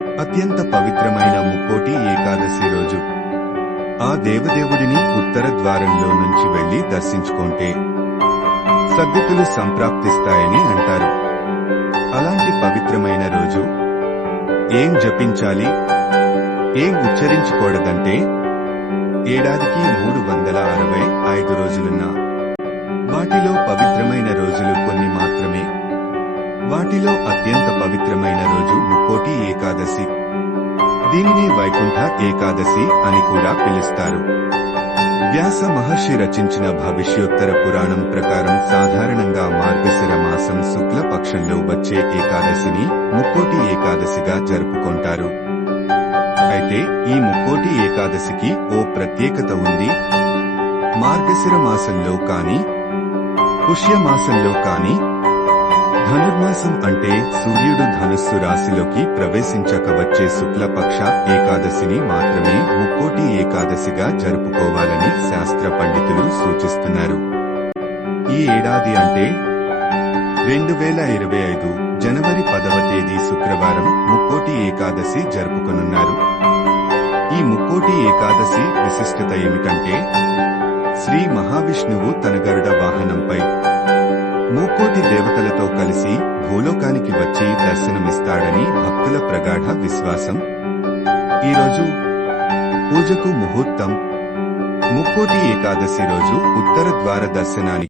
అత్యంత పవిత్రమైన ముక్కోటి ఏకాదశి రోజు ఆ దేవదేవుడిని ఉత్తర ద్వారంలో నుంచి వెళ్లి దర్శించుకుంటే సద్గతులు సంప్రాప్తిస్తాయని అంటారు. అలాంటి పవిత్రమైన రోజు ఏం జపించాలి, ఏం ఉచ్చరించకూడదంటే ఏడాదికి 365 రోజులున్నా వాటిలో పవిత్రమైన రోజులు కొన్ని మాత్రమే. వాటిలో అత్యంత పవిత్రమైన రోజు ముక్కోటి ఏకాదశి. దీనిని వైకుంఠ ఏకాదశి అని కూడా పిలుస్తారు. వ్యాస మహర్షి రచించిన భవిష్యోత్తర పురాణం ప్రకారం సాధారణంగా మార్గశిర మాసం శుక్ల పక్షంలో వచ్చే ఏకాదశిని ముక్కోటి ఏకాదశిగా జరుపుకుంటారు. అయితే ఈ ముక్కోటి ఏకాదశికి ఓ ప్రత్యేకత ఉంది. మార్గశిర మాసంలో కాని, పుష్యమాసంలో కాని, ధనుర్మాసం అంటే సూర్యుడు ధనుస్సు రాశిలోకి ప్రవేశించక వచ్చే శుక్లపక్ష ఏకాదశిని మాత్రమే ముక్కోటి ఏకాదశిగా జరుపుకోవాలని శాస్త్ర పండితులు సూచిస్తున్నారు. ఈ ఏడాది అంటే 2025 జనవరి 10వ తేదీ శుక్రవారం ముక్కోటి ఏకాదశి జరుపుకొనున్నారు. ఈ ముక్కోటి ఏకాదశి విశిష్టత ఏమిటంటే శ్రీ మహావిష్ణువు తన గరుడ వాహనంపై ముక్కోటి దేవతలతో కలిసి భూలోకానికి వచ్చి దర్శనమిస్తాడని భక్తుల ప్రగాఢ విశ్వాసం. ఈరోజు పూజకు ముహూర్తం. ముక్కోటి ఏకాదశి రోజు ఉత్తర ద్వార దర్శనానికి